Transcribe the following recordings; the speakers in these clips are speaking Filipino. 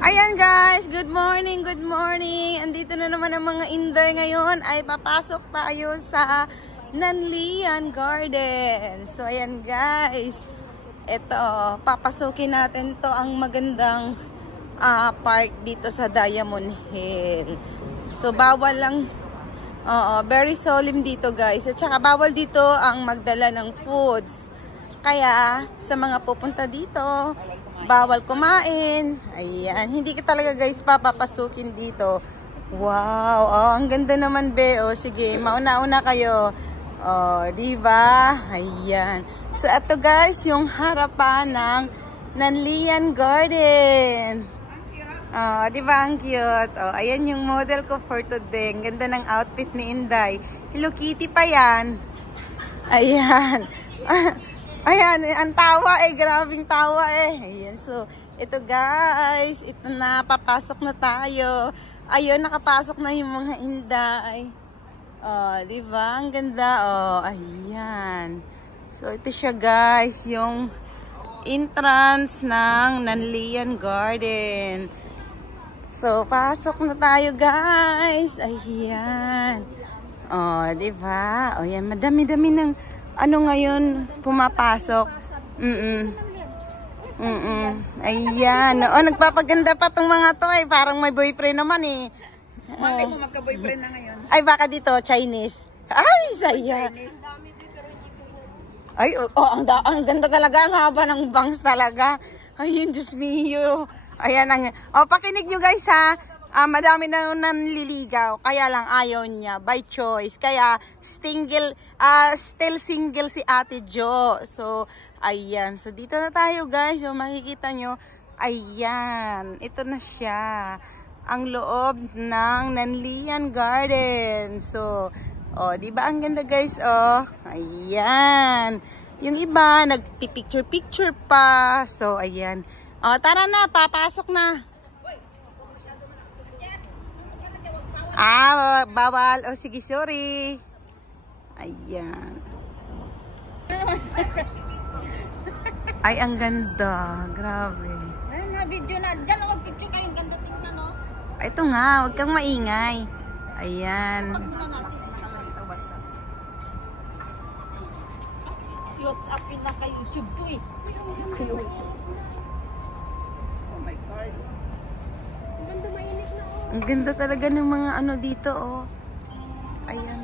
Ayan guys, good morning, good morning. Andito na naman ang mga Inday ngayon ay papasok tayo sa Nanlian Garden. So ayan guys, ito, papasukin natin to ang magandang park dito sa Diamond Hill. So bawal lang, very solemn dito guys. At saka bawal dito ang magdala ng foods. Kaya sa mga pupunta dito, bawal kumain. Ayan, hindi ka talaga guys papapasukin dito. Wow, ang ganda naman be. Sige, mauna-una kayo. Di ba? Ayan. So ito guys, yung harapan ng Nanlian Garden. Di ba ang cute? Ayan yung model ko for today. Ang ganda ng outfit ni Inday. Hello Kitty pa yan. Ayan. Ayan, ang tawa grabing tawa Ayan, so, ito guys, ito na, papasok na tayo. Ayun, nakapasok na yung mga Inday. Diba? Ang ganda, ayan. So, ito siya guys, yung entrance ng Nanlian Garden. So, pasok na tayo guys. Ayan. Diba? Ayan, madami-dami ng ngayon pumapasok. Ayan. Nagpapaganda pa tong mga to parang may boyfriend naman Malay mo magka-boyfriend na ngayon. Ay, baka dito Chinese. Ay, saya. Ay, ang ganda talaga, ang haba ng bangs talaga. Ayun, Diyos mio. Ayan pakinig nyo guys ha. Madami na nanliligaw, kaya lang ayaw niya, by choice. Kaya still single si Ate Jo. So, ayan. So, dito na tayo guys. So, makikita nyo, ayan. Ito na siya. Ang loob ng Nanlian Garden. So, diba ang ganda guys, Ayan. Yung iba, nagpipicture-picture pa. So, ayan. Tara na, papasok na. Bawal. Sige, sorry. Ayan. Ay, ang ganda. Grabe. Ayun nga, video na. Diyan ako picture kayo. Ang ganda tingnan, no? Ito nga, huwag kang maingay. Ayan. WhatsApp yun na kay YouTube to Oh my God. Ang ganda, mainit na Ang ganda talaga ng mga dito, Ayan,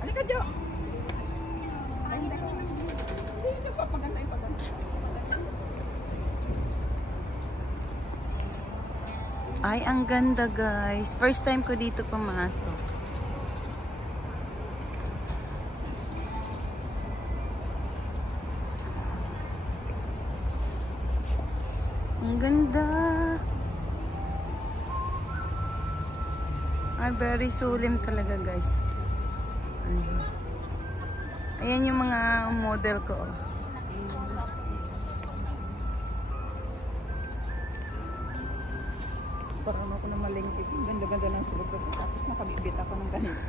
Halika, Jo. Ay, hindi. Hindi pa paganda yung paganda. Ay, ang ganda guys. First time ko dito pumasok. Ang ganda. Ay, very solemn talaga guys. Ayan yung mga model ko. Parang ako na malingkit. Ganda-ganda ng sulat ko. Tapos nakabibit ako ng ganito.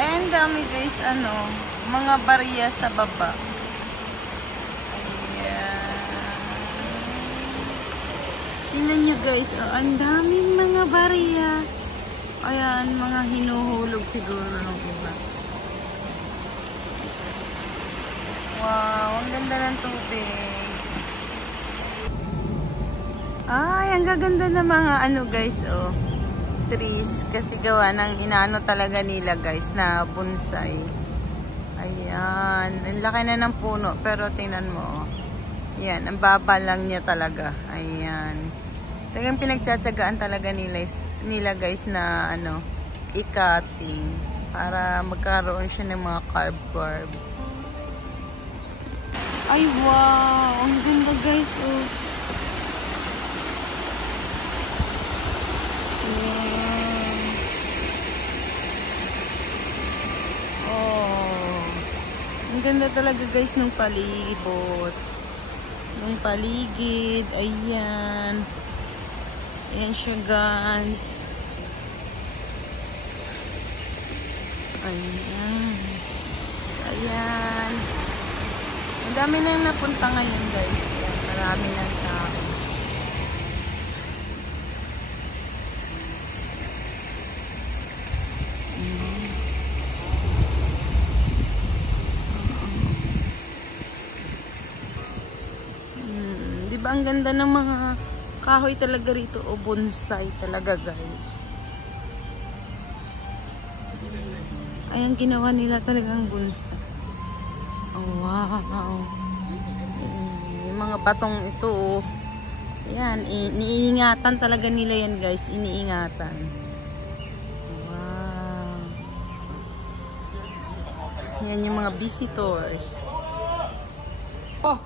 Ayan, dami guys, mga barya sa baba. Ayan. Tingnan nyo guys, ang daming mga barya. Ayan, mga hinuhulog siguro ng iba. Wow, ang ganda ng tubig. Ay, ang gaganda ng mga guys, trees. Kasi gawa ng inaano talaga nila guys na bonsai. Ayan. Ang laki na ng puno. Pero tingnan mo. Ayan. Ang baba lang niya talaga. Ayan. Talagang pinagtsatsagaan talaga nila guys na i-cutting. Para magkaroon siya ng mga carb. Ay, wow! Ang ganda guys, oh. Wow. Oh. Ang ganda talaga guys ng palibot. Ng paligid. Ayan. Ayan siya guys. Ayan. Ayan. Ang dami na napunta ngayon guys. Marami ng tao. Diba ang ganda ng mga kahoy talaga rito o bonsai talaga guys. Ayan ginawa nila talagang bonsai. Oh, wow. Yung mga patong ito, oh. Ayan, iniingatan talaga nila yan guys. Iniingatan. Wow. Yan yung mga visitors. Oh.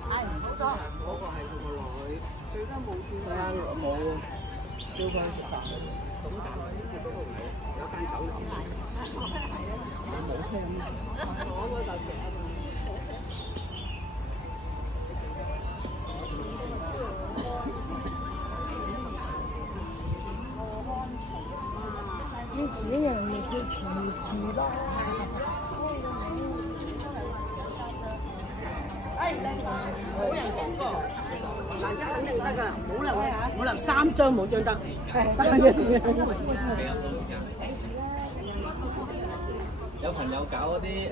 有朋友搞嗰啲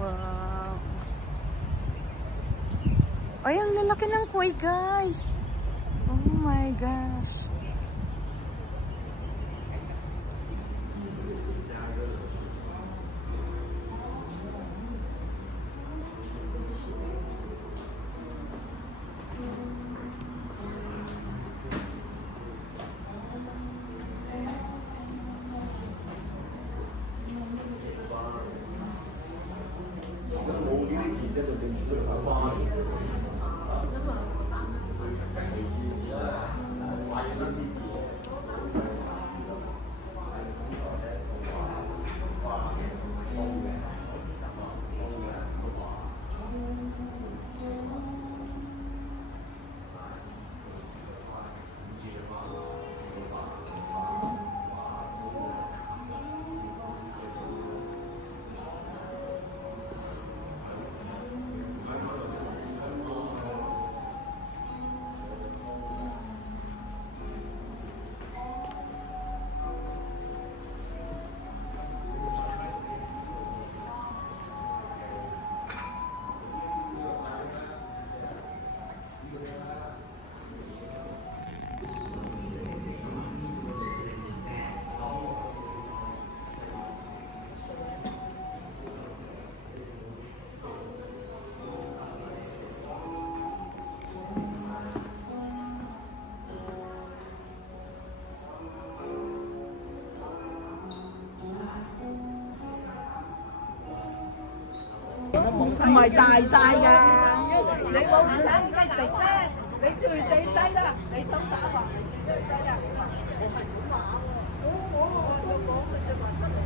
Wow. Ay, ang lalaki ng koi, guys. Oh my gosh.唔係大晒㗎，你冇曬雞翼咧，你最低啦，你想打橫係最低啦。我係咁話喎，我講嘅説話出嚟。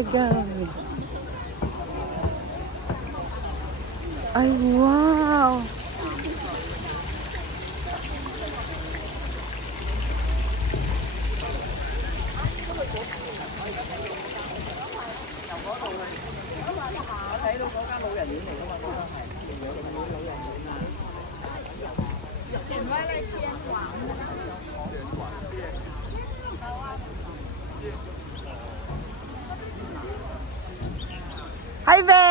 my God. Ay, wow. Hi, Be!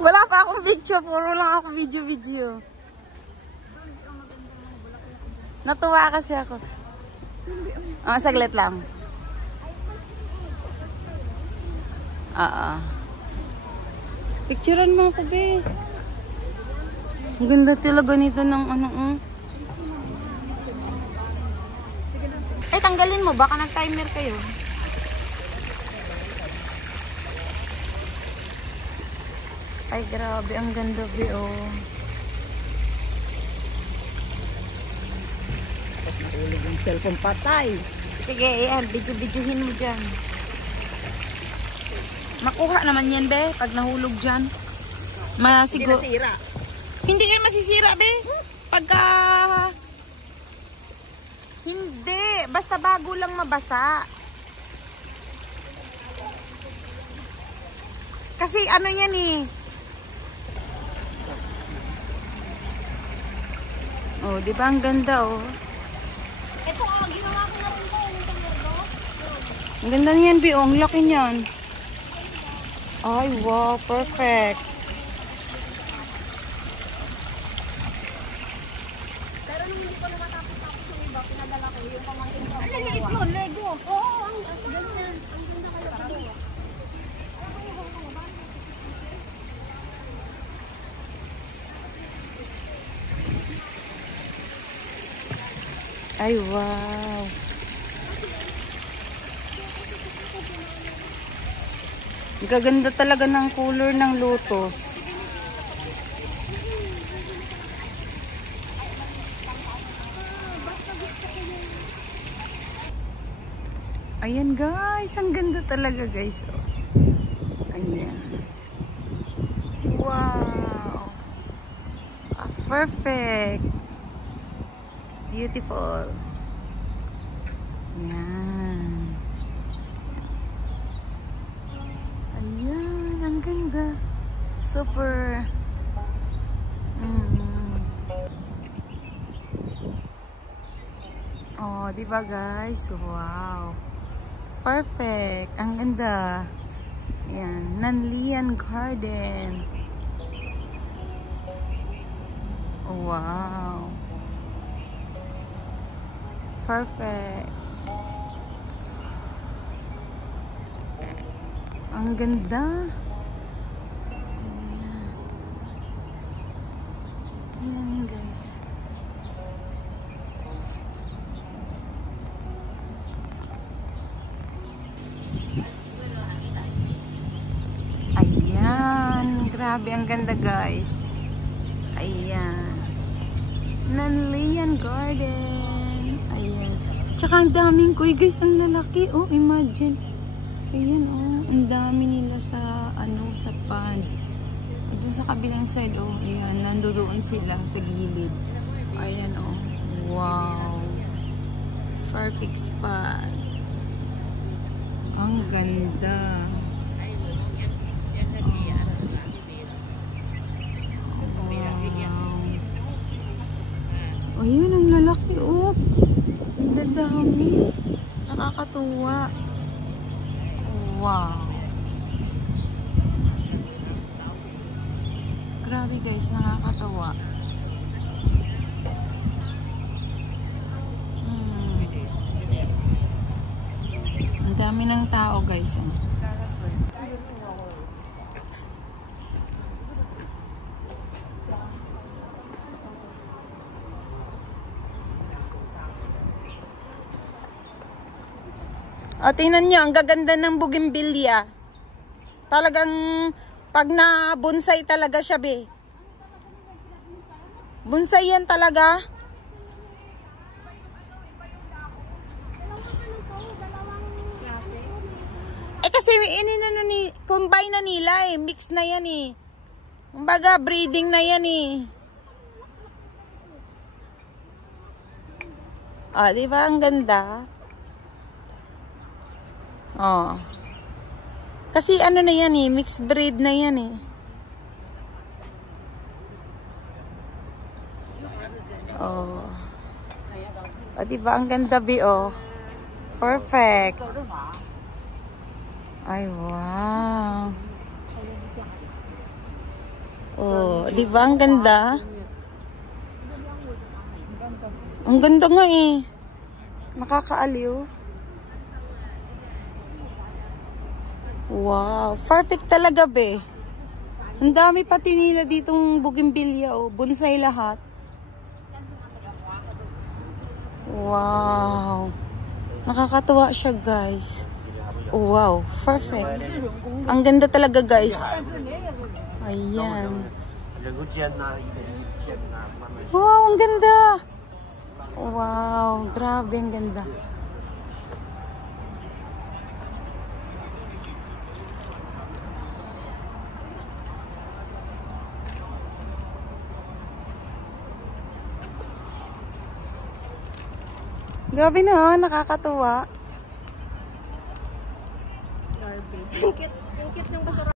Wala pa akong picture, puro lang ako video. Natuwa kasi ako. Saglit lang. Picturean mo ako, Be. Ang ganda talaga nito ng Ay, tanggalin mo. Baka nag-timer kayo. Ay, grabe. Ang ganda, Be, oh. Nahulog yung cellphone patay. Sige, yan. Video-videohin mo dyan. Makuha naman yan, Be. Pag nahulog dyan. Hindi nasira. Hindi yan masisira, Be. Pagka... Hindi. Basta bago lang mabasa. Kasi ano yan eh. Oh, di ba ang ganda, oh. Ito nga, ginawa ko na rin ko. Ang ganda niyan, Be. Oh, ang laki niyan. Ay, wow. Perfect. Pero nung hindi ko na matapos yung iba, pinadala ko yung pamangkin ko. Ang laliit mo, Lego. Oo, ang ganyan. Ang ganda kayo dalawa. Ay, wow. Ang gaganda talaga ng color ng lotus. Ayan guys, ang ganda talaga guys. Oh. Ayan. Wow. Perfect. Beautiful. Ayan. Ayan, ang ganda. Super. Oh, di ba guys? Wow. Perfect. Ang ganda. Ayan, Nanlian Garden. Wow. Perfect. Ang ganda. Ayan. Ayan guys. Ayan. Grabe, ang ganda guys. Ayan. Nanlian Garden. Ayan. Tsaka ang daming kuy guys, ang lalaki. Oh, imagine. Ayan, oh. Ang dami nila sa, sa pond. Doon sa kabilang side, oh. Ayan, nandoon sila sa gilid. Ayan, oh. Wow. Perfect spot. Ang ganda. Ayun, ang lalaki, oh. Ang dadami. Nakakatuwa. Wow. Grabe guys, nakakatawa. Ang dami ng tao guys, oh. O, tingnan nyo, ang gaganda ng bougainvillea. Talagang, pag na bonsai talaga siya, be. Bonsai yan talaga. kasi combine na nila eh. Mix na yan eh. Kumbaga, breeding na yan eh. Ah, di ba? Ang ganda. Oh. Kasi ano na yan eh. Mixed breed na yan eh. Oh. Oh, di ba? Ang ganda, Bi, oh. Perfect. Ay, wow. Oh, di ba? Ang ganda. Ang ganda nga eh. Nakakaaliw. Wow. Perfect talaga, be. Ang dami pati nila ditong bougainvillea, oh. Bonsai lahat. Wow. Nakakatuwa siya, guys. Oh, wow. Perfect. Ang ganda talaga, guys. Ayan. Wow, ang ganda. Wow, grabe ang ganda. Grabe na, nakakatuwa. Garbage. Yung kit ng basura.